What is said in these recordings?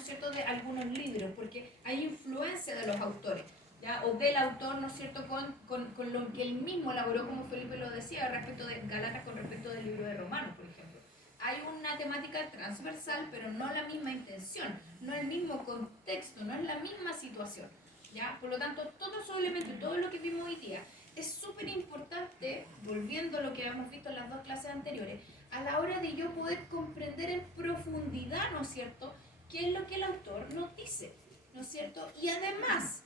es cierto?, de algunos libros, porque hay influencia de los autores, ¿ya? O del autor, ¿no es cierto?, con lo que él mismo elaboró, como Felipe lo decía, respecto de Gálatas con respecto del libro de Romanos, por ejemplo. Hay una temática transversal, pero no la misma intención, no el mismo contexto, no es la misma situación, ¿ya? Por lo tanto, todos esos elementos, todo lo que vimos hoy día, es súper importante, volviendo a lo que hemos visto en las dos clases anteriores, a la hora de yo poder comprender en profundidad, ¿no es cierto?, qué es lo que el autor nos dice, ¿no es cierto? Y además,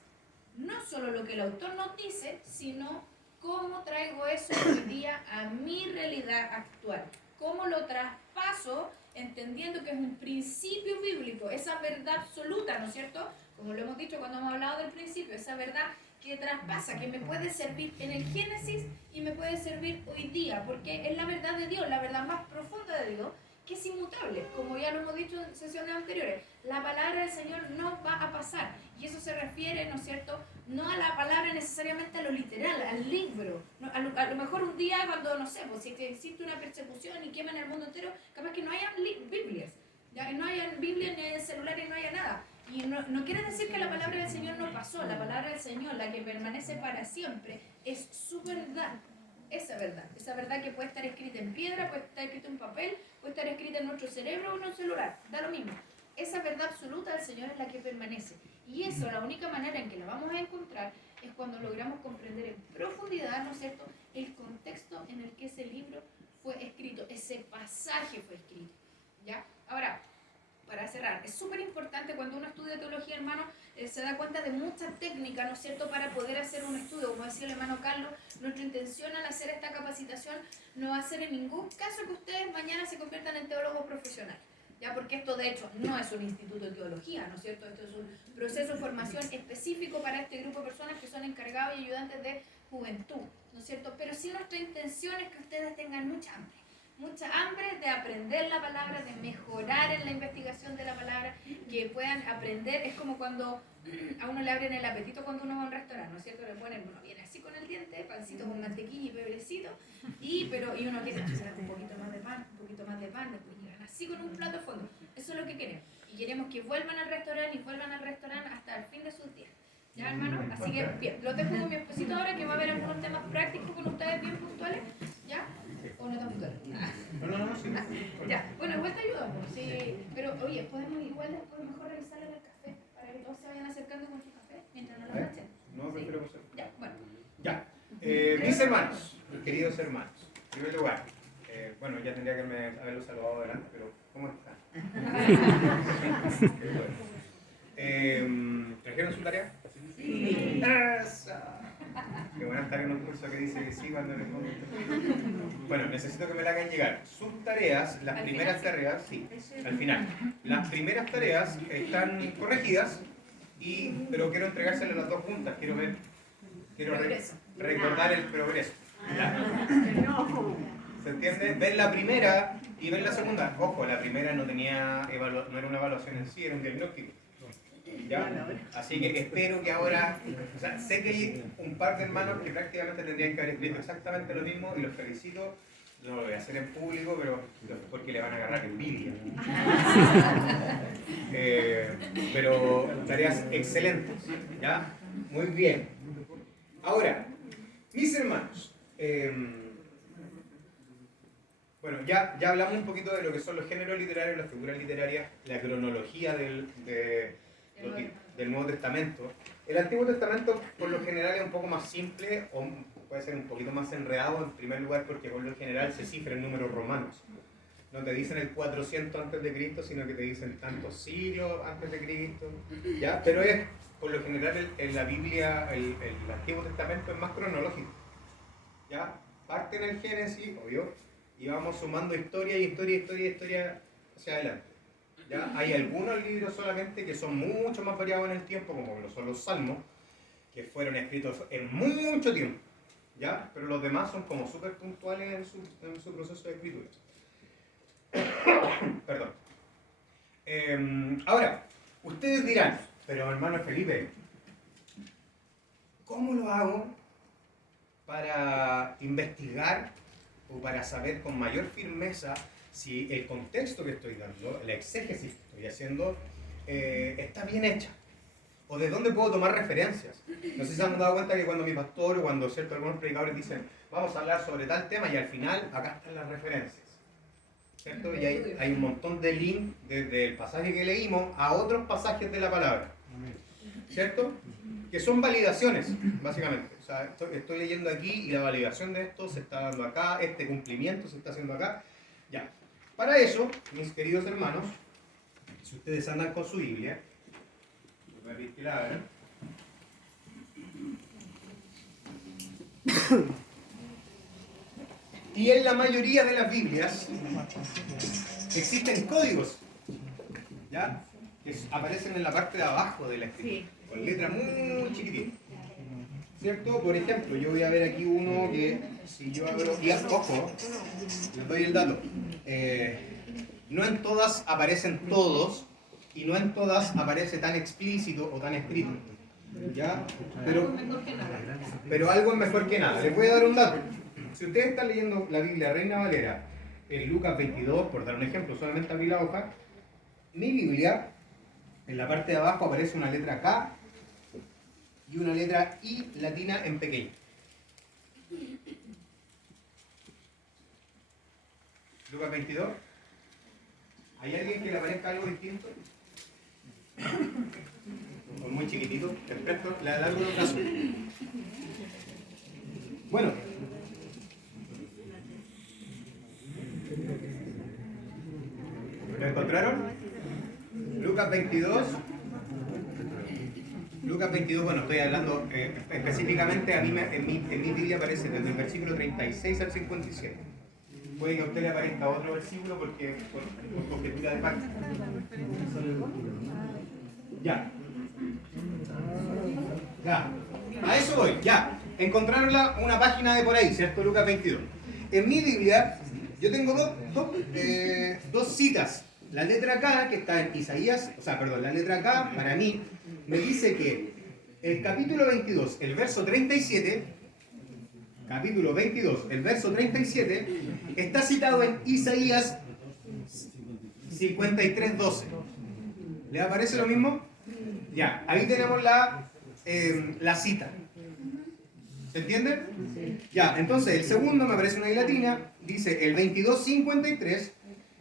no solo lo que el autor nos dice, sino cómo traigo eso hoy día a mi realidad actual, cómo lo traspaso entendiendo que es un principio bíblico, esa verdad absoluta, ¿no es cierto? Como lo hemos dicho cuando hemos hablado del principio, esa verdad que traspasa, que me puede servir en el Génesis y me puede servir hoy día, porque es la verdad de Dios, la verdad más profunda de Dios, que es inmutable, como ya lo hemos dicho en sesiones anteriores. La palabra del Señor no va a pasar, y eso se refiere, ¿no es cierto?, no a la palabra necesariamente a lo literal, al libro. No, a lo mejor un día cuando, no sé, pues si existe una persecución y queman el mundo entero, capaz que no haya Biblias, ya que no haya Biblia ni en el celular y no haya nada. Y no quiere decir que la palabra del Señor no pasó, la palabra del Señor, la que permanece para siempre, es su verdad. Esa verdad que puede estar escrita en piedra, puede estar escrita en papel, puede estar escrita en nuestro cerebro o en un celular, da lo mismo. Esa verdad absoluta del Señor es la que permanece. Y eso, la única manera en que la vamos a encontrar es cuando logramos comprender en profundidad, ¿no es cierto?, el contexto en el que ese libro fue escrito, ese pasaje fue escrito, ¿ya? Ahora, para cerrar, es súper importante cuando uno estudia teología, hermano, se da cuenta de muchas técnicas, ¿no es cierto?, para poder hacer un estudio. Como decía el hermano Carlos, nuestra intención al hacer esta capacitación no va a ser en ningún caso que ustedes mañana se conviertan en teólogos profesionales, ¿ya? Porque esto de hecho no es un instituto de teología, ¿no es cierto? Esto es un proceso de formación específico para este grupo de personas que son encargados y ayudantes de juventud, ¿no es cierto? Pero sí, nuestra intención es que ustedes tengan mucha hambre de aprender la palabra, de mejorar en la investigación de la palabra, que puedan aprender. Es como cuando a uno le abren el apetito cuando uno va a un restaurante, ¿no es cierto? Le ponen, uno viene así con el diente, pancito con mantequilla y pebrecito, y uno quiere un poquito más de pan, después llegan así con un plato de fondo. Eso es lo que queremos. Y queremos que vuelvan al restaurante hasta el fin de sus días. ¿Ya, hermano? Así que, bien, lo dejo con mi esposito ahora, que va a haber algunos temas prácticos con ustedes bien puntuales, ¿ya? ¿O no tan puntuales? No, sí. Ya, bueno, igual te ayudamos, sí, pero oye, podemos igual después mejor revisarle el café, para que todos se vayan acercando con su café, mientras no lo manchen. No, prefiero pasar. Ya, bueno. Ya. Mis hermanos, mis queridos hermanos, en primer lugar, bueno, ya tendría que haberlo saludado adelante, pero ¿cómo están? ¿Trajeron su tarea? Sí. ¡Esa! Qué buena estar en un curso que dice que sí cuando le pongo. Bueno, necesito que me la hagan llegar. Sus tareas, las primeras tareas, sí, al final. Las primeras tareas están corregidas, pero quiero entregárselas las dos juntas. Quiero recordar el progreso. ¿Ya? ¿Se entiende? Ver la primera y ver la segunda. Ojo, la primera no era una evaluación en sí, era un diagnóstico. ¿Ya? Así que espero que ahora, o sea, sé que hay un par de hermanos que prácticamente tendrían que haber escrito exactamente lo mismo y los felicito. No lo voy a hacer en público, pero porque le van a agarrar envidia. Pero tareas excelentes, ¿ya? Muy bien. Ahora, mis hermanos, bueno, ya hablamos un poquito de lo que son los géneros literarios, las figuras literarias, la cronología del Nuevo Testamento. El Antiguo Testamento por lo general es un poco más simple o puede ser un poquito más enredado, en primer lugar porque por lo general se cifra en números romanos. No te dicen el 400 antes de Cristo, sino que te dicen tantos siglos antes de Cristo, ¿ya? Pero es, por lo general en la Biblia, el Antiguo Testamento es más cronológico, ¿ya? Parte en el Génesis, obvio, y vamos sumando historia hacia adelante. ¿Ya? Hay algunos libros solamente que son mucho más variados en el tiempo, como lo son los Salmos, que fueron escritos en mucho tiempo, ¿ya? Pero los demás son como súper puntuales en su proceso de escritura. Perdón. Ahora, ustedes dirán, pero hermano Felipe, ¿cómo lo hago para investigar o para saber con mayor firmeza si el contexto que estoy dando, la exégesis que estoy haciendo, está bien hecha. ¿O de dónde puedo tomar referencias? No sé si se han dado cuenta que cuando mi pastor o cuando algunos predicadores dicen vamos a hablar sobre tal tema y al final acá están las referencias. ¿Cierto? Y hay un montón de links desde el pasaje que leímos a otros pasajes de la palabra. ¿Cierto? Que son validaciones, básicamente. O sea, estoy leyendo aquí y la validación de esto se está dando acá, este cumplimiento se está haciendo acá. Ya. Para eso, mis queridos hermanos, si ustedes andan con su Biblia, voy a pedir que la abran. Y en la mayoría de las Biblias existen códigos, ¿ya? Que aparecen en la parte de abajo de la escritura, con letras muy chiquititas. ¿Cierto? Por ejemplo, yo voy a ver aquí uno que, si yo abro, y ojo, les doy el dato, no en todas aparecen todos, y no en todas aparece tan explícito o tan escrito. ¿Ya? Pero algo es mejor que nada. Les voy a dar un dato. Si ustedes están leyendo la Biblia Reina Valera, en Lucas 22, por dar un ejemplo, solamente abrí la hoja, mi Biblia, en la parte de abajo aparece una letra K y una letra I latina en pequeño. Lucas 22. ¿Hay alguien que le aparezca algo distinto? O muy chiquitito. Perfecto. Le da algo caso. Bueno. ¿Lo encontraron? Lucas 22. Lucas 22, bueno, estoy hablando específicamente, a mí en mi Biblia aparece desde el versículo 36 al 57. Puede que a usted le aparezca otro versículo porque por conjetura de parte. Ya. Ya. A eso voy, ya. Encontraron una página de por ahí, ¿cierto? Lucas 22. En mi Biblia, yo tengo dos citas. La letra K, que está en Isaías, la letra K, para mí, me dice que el capítulo 22, el verso 37, capítulo 22, el verso 37, está citado en Isaías 53:12. ¿Le aparece lo mismo? Ya, ahí tenemos la cita. ¿Se entiende? Ya, entonces el segundo me aparece una I latina, dice el 22:53,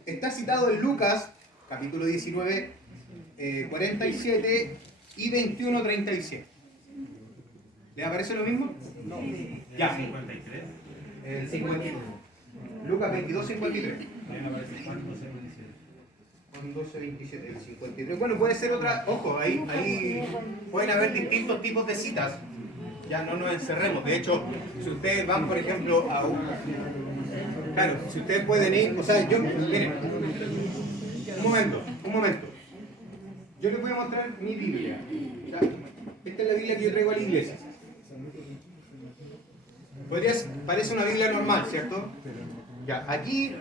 está citado en Lucas, capítulo 19, 47 y 21:37. ¿Le aparece lo mismo? No. Ya. 53. El 53. Lucas 22:53. Con 12:27, el 53. Bueno, puede ser otra. Ojo, ahí pueden haber distintos tipos de citas. Ya no nos encerremos. De hecho, si ustedes van, por ejemplo, a un. Claro, si ustedes pueden ir. O sea, miren. Un momento. Yo les voy a mostrar mi Biblia. ¿Ya? Esta es la Biblia que yo traigo a la iglesia. Parece una Biblia normal, ¿cierto? Ya, aquí